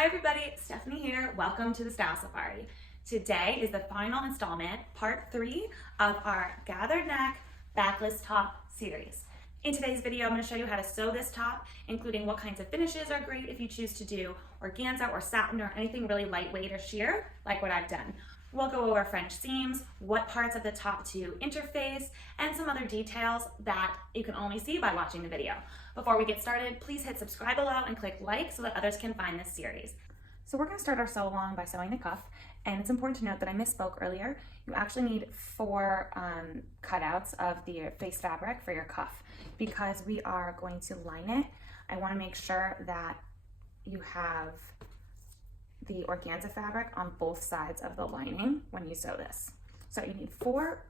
Hi everybody, Stephanie here. Welcome to the Style Safari. Today is the final installment, part 3 of our gathered neck backless top series. In today's video, I'm going to show you how to sew this top, including what kinds of finishes are great if you choose to do organza or satin or anything really lightweight or sheer, like what I've done. We'll go over French seams, what parts of the top to interface, and some other details that you can only see by watching the video. Before we get started, please hit subscribe below and click like so that others can find this series. So we're going to start our sew along by sewing the cuff, and it's important to note that I misspoke earlier. You actually need 4 cutouts of the face fabric for your cuff because we are going to line it. I want to make sure that you have the organza fabric on both sides of the lining when you sew this. So you need 4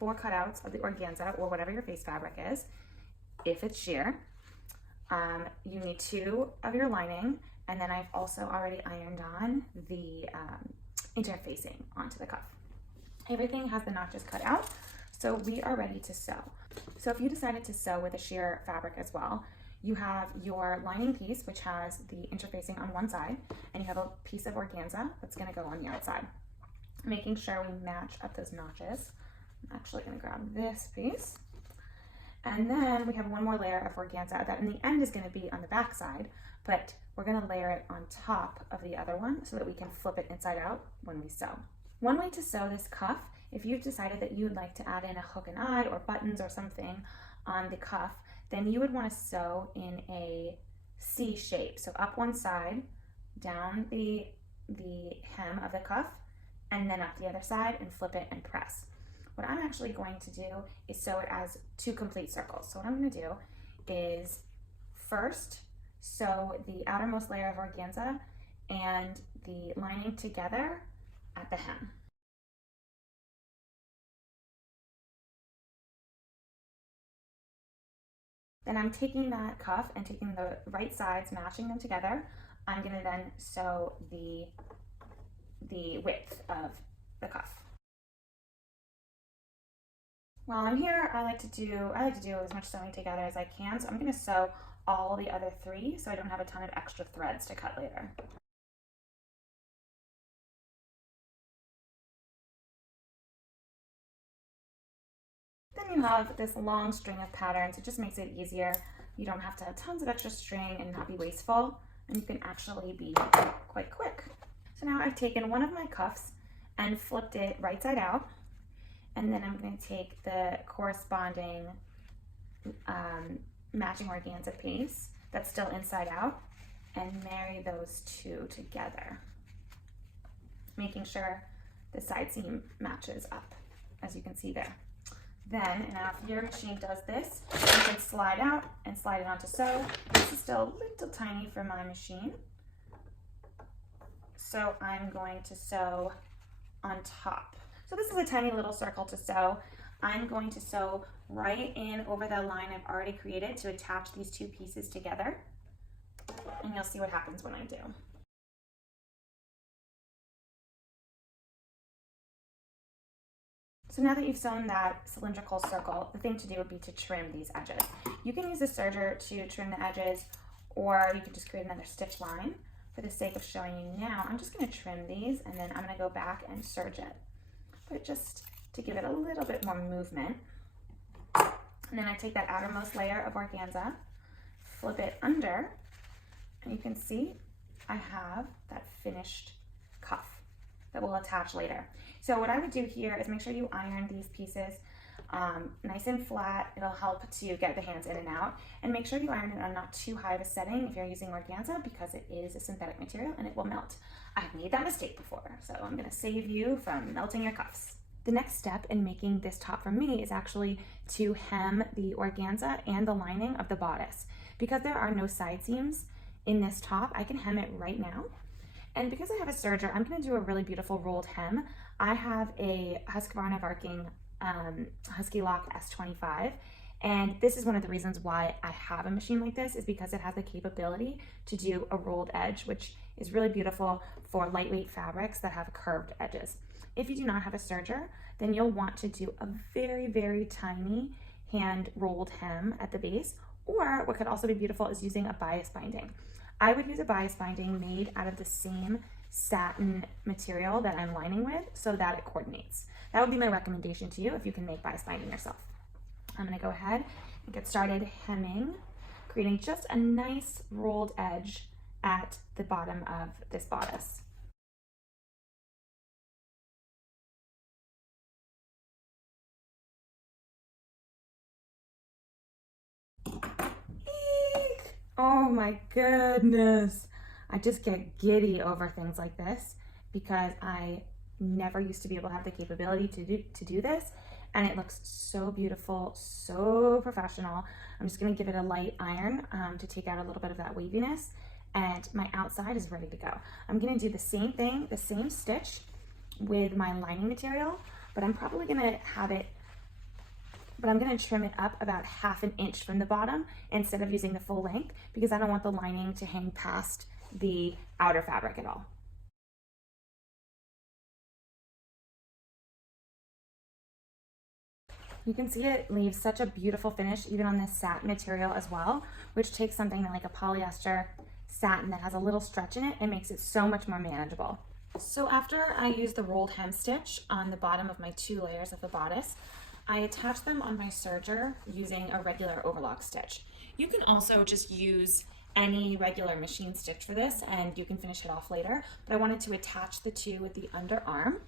cutouts of the organza or whatever your face fabric is, if it's sheer. You need 2 of your lining, and then I've also already ironed on the interfacing onto the cuff. Everything has the notches cut out, so we are ready to sew. So if you decided to sew with a sheer fabric as well, you have your lining piece, which has the interfacing on one side, and you have a piece of organza that's going to go on the outside. Making sure we match up those notches. I'm actually going to grab this piece. And then we have one more layer of organza that in the end is going to be on the back side, but we're going to layer it on top of the other one so that we can flip it inside out when we sew. One way to sew this cuff, if you've decided that you would like to add in a hook and eye or buttons or something on the cuff, then you would want to sew in a C shape. So up one side, down the hem of the cuff, and then up the other side and flip it and press. What I'm actually going to do is sew it as 2 complete circles. So what I'm going to do is first sew the outermost layer of organza and the lining together at the hem. Then I'm taking that cuff and taking the right sides, matching them together. I'm going to then sew the width of the cuff. While I'm here, I like to do as much sewing together as I can. So I'm going to sew all the other 3 so I don't have a ton of extra threads to cut later. Then you have this long string of patterns. It just makes it easier. You don't have to have tons of extra string and not be wasteful, and you can actually be quite quick. So now I've taken one of my cuffs and flipped it right side out, and then I'm going to take the corresponding matching organza piece that's still inside out and marry those 2 together, making sure the side seam matches up, as you can see there. Then, now if your machine does this, you can slide out and slide it onto sew. This is still a little tiny for my machine, so I'm going to sew on top. So this is a tiny little circle to sew. I'm going to sew right in over the line I've already created to attach these 2 pieces together, and you'll see what happens when I do. So now that you've sewn that cylindrical circle, the thing to do would be to trim these edges. You can use a serger to trim the edges, or you can just create another stitch line. For the sake of showing you now, I'm just going to trim these, and then I'm going to go back and serge it, but just to give it a little bit more movement. And then I take that outermost layer of organza, flip it under, and you can see I have that finished cuff that will attach later. So what I would do here is make sure you iron these pieces nice and flat. It'll help to get the hands in and out, and make sure you iron it on not too high of a setting if you're using organza, because it is a synthetic material and it will melt. I've made that mistake before, so I'm going to save you from melting your cuffs. The next step in making this top for me is actually to hem the organza and the lining of the bodice. Because there are no side seams in this top, I can hem it right now. And because I have a serger, I'm going to do a really beautiful rolled hem. I have a Husqvarna Varking Husky Lock S25, and this is one of the reasons why I have a machine like this, is because it has the capability to do a rolled edge, which is really beautiful for lightweight fabrics that have curved edges. If you do not have a serger, then you'll want to do a very, very tiny hand rolled hem at the base, or what could also be beautiful is using a bias binding. I would use a bias binding made out of the same satin material that I'm lining with so that it coordinates. That would be my recommendation to you if you can make bias binding yourself. I'm gonna go ahead and get started hemming, creating just a nice rolled edge at the bottom of this bodice. Eek! Oh my goodness. I just get giddy over things like this because I never used to be able to have the capability to do this, and it looks so beautiful, so professional. I'm just gonna give it a light iron to take out a little bit of that waviness, and my outside is ready to go. I'm gonna do the same thing, the same stitch with my lining material, but I'm probably gonna I'm gonna trim it up about 1/2 inch from the bottom instead of using the full length because I don't want the lining to hang past the outer fabric at all. You can see it leaves such a beautiful finish even on this satin material as well, which takes something like a polyester satin that has a little stretch in it and makes it so much more manageable. So after I use the rolled hem stitch on the bottom of my 2 layers of the bodice, I attach them on my serger using a regular overlock stitch. You can also just use any regular machine stitch for this and you can finish it off later, but I wanted to attach the 2 with the underarm,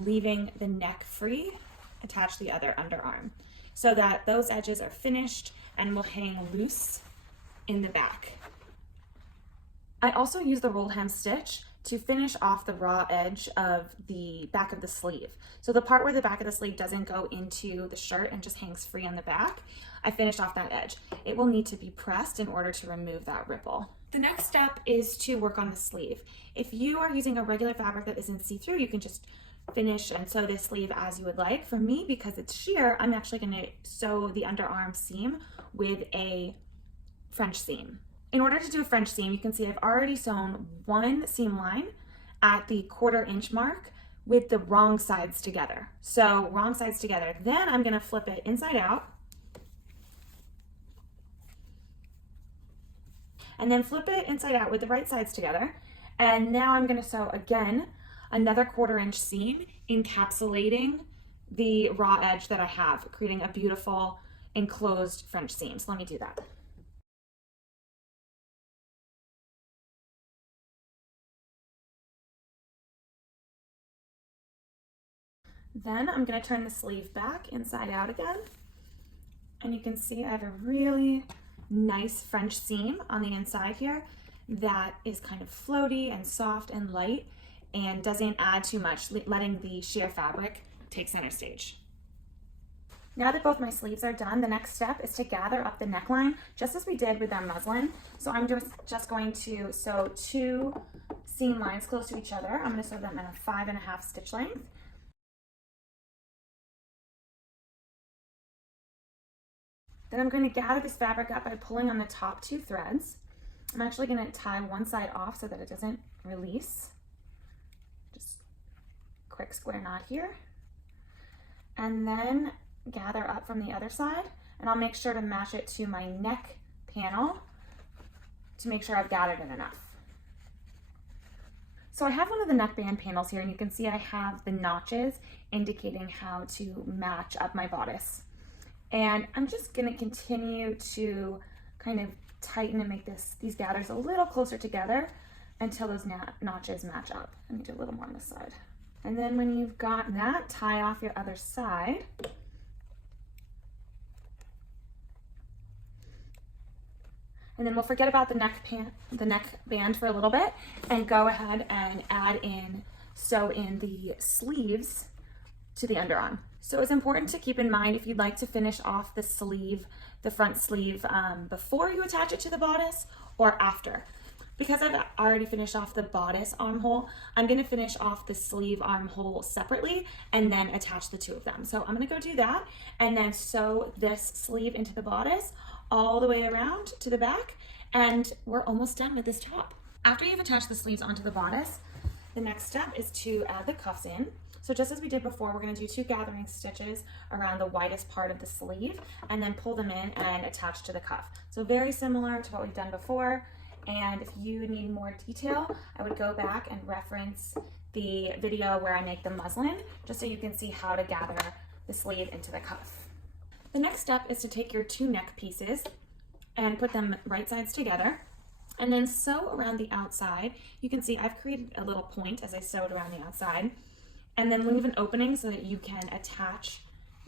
leaving the neck free, attach the other underarm so that those edges are finished and will hang loose in the back. I also use the rolled hem stitch to finish off the raw edge of the back of the sleeve. So the part where the back of the sleeve doesn't go into the shirt and just hangs free on the back, I finished off that edge. It will need to be pressed in order to remove that ripple. The next step is to work on the sleeve. If you are using a regular fabric that isn't see-through, you can just finish and sew this sleeve as you would like. For me, because it's sheer, I'm actually gonna sew the underarm seam with a French seam. In order to do a French seam, you can see I've already sewn 1 seam line at the 1/4 inch mark with the wrong sides together. So wrong sides together. Then I'm gonna flip it inside out and then flip it inside out with the right sides together. And now I'm gonna sew again another 1/4 inch seam encapsulating the raw edge that I have, creating a beautiful enclosed French seam. So let me do that. Then I'm going to turn the sleeve back inside out again, and you can see I have a really nice French seam on the inside here that is kind of floaty and soft and light and doesn't add too much, letting the sheer fabric take center stage. Now that both my sleeves are done, the next step is to gather up the neckline just as we did with our muslin. So I'm just going to sew 2 seam lines close to each other. I'm going to sew them at a 5.5 stitch length. Then I'm going to gather this fabric up by pulling on the top 2 threads. I'm actually going to tie one side off so that it doesn't release. Just quick square knot here. And then gather up from the other side, and I'll make sure to match it to my neck panel to make sure I've gathered it enough. So I have one of the neckband panels here, and you can see I have the notches indicating how to match up my bodice. And I'm just gonna continue to kind of tighten and make these gathers a little closer together until those notches match up. Let me do a little more on this side. And then when you've got that, tie off your other side. And then we'll forget about the neckband for a little bit and go ahead and sew in the sleeves to the underarm. So it's important to keep in mind if you'd like to finish off the sleeve, the front sleeve, before you attach it to the bodice or after. Because I've already finished off the bodice armhole, I'm gonna finish off the sleeve armhole separately and then attach the 2 of them. So I'm gonna go do that and then sew this sleeve into the bodice all the way around to the back, and we're almost done with this top. After you've attached the sleeves onto the bodice, the next step is to add the cuffs in. So just as we did before, we're going to do 2 gathering stitches around the widest part of the sleeve and then pull them in and attach to the cuff. So very similar to what we've done before, And if you need more detail, I would go back and reference the video where I make the muslin, just so you can see how to gather the sleeve into the cuff. The next step is to take your 2 neck pieces and put them right sides together, and then sew around the outside. You can see I've created a little point as I sewed around the outside, and then leave an opening so that you can attach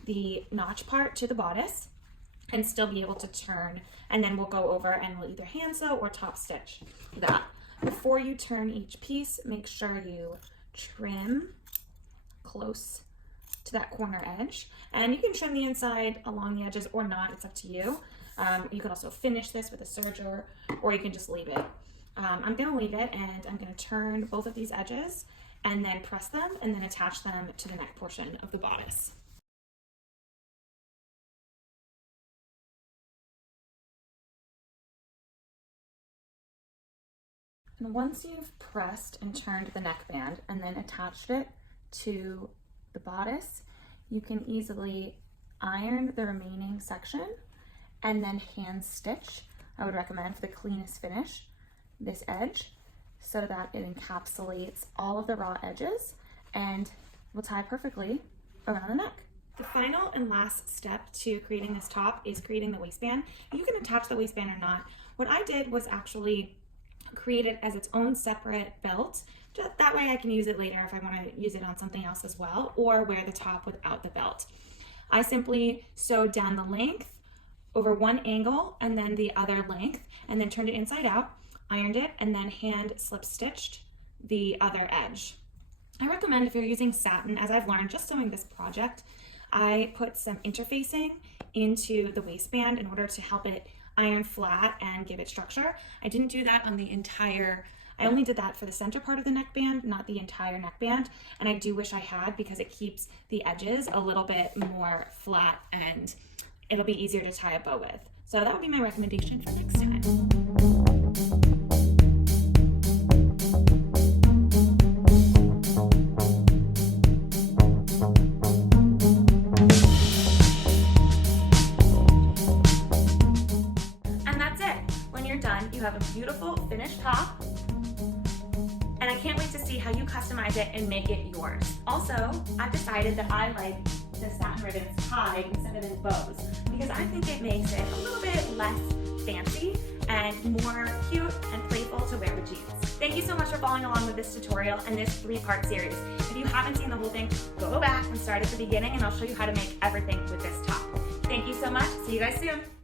the notch part to the bodice and still be able to turn, and then we'll go over and we'll either hand sew or top stitch that. Before you turn each piece, make sure you trim close to that corner edge, and you can trim the inside along the edges or not, it's up to you. You can also finish this with a serger, or you can just leave it. I'm gonna leave it, and I'm gonna turn both of these edges and then press them and then attach them to the neck portion of the bodice. And once you've pressed and turned the neckband and then attached it to the bodice, you can easily iron the remaining section and then hand stitch. I would recommend, for the cleanest finish, this edge, so that it encapsulates all of the raw edges and will tie perfectly around the neck. The final and last step to creating this top is creating the waistband. You can attach the waistband or not. What I did was actually create it as its own separate belt. Just that way I can use it later if I want to use it on something else as well, or wear the top without the belt. I simply sewed down the length over one angle and then the other length, and then turned it inside out, ironed it, and then hand slip stitched the other edge. I recommend, if you're using satin, as I've learned just sewing this project, I put some interfacing into the waistband in order to help it iron flat and give it structure. I didn't do that on the entire, I only did that for the center part of the neckband, not the entire neckband, and I do wish I had, because it keeps the edges a little bit more flat and it'll be easier to tie a bow with. So that would be my recommendation for next time. You have a beautiful finished top, and I can't wait to see how you customize it and make it yours. Also, I've decided that I like the satin ribbons tied instead of in bows, because I think it makes it a little bit less fancy and more cute and playful to wear with jeans. Thank you so much for following along with this tutorial and this 3-part series. If you haven't seen the whole thing, go back and start at the beginning, and I'll show you how to make everything with this top. Thank you so much. See you guys soon.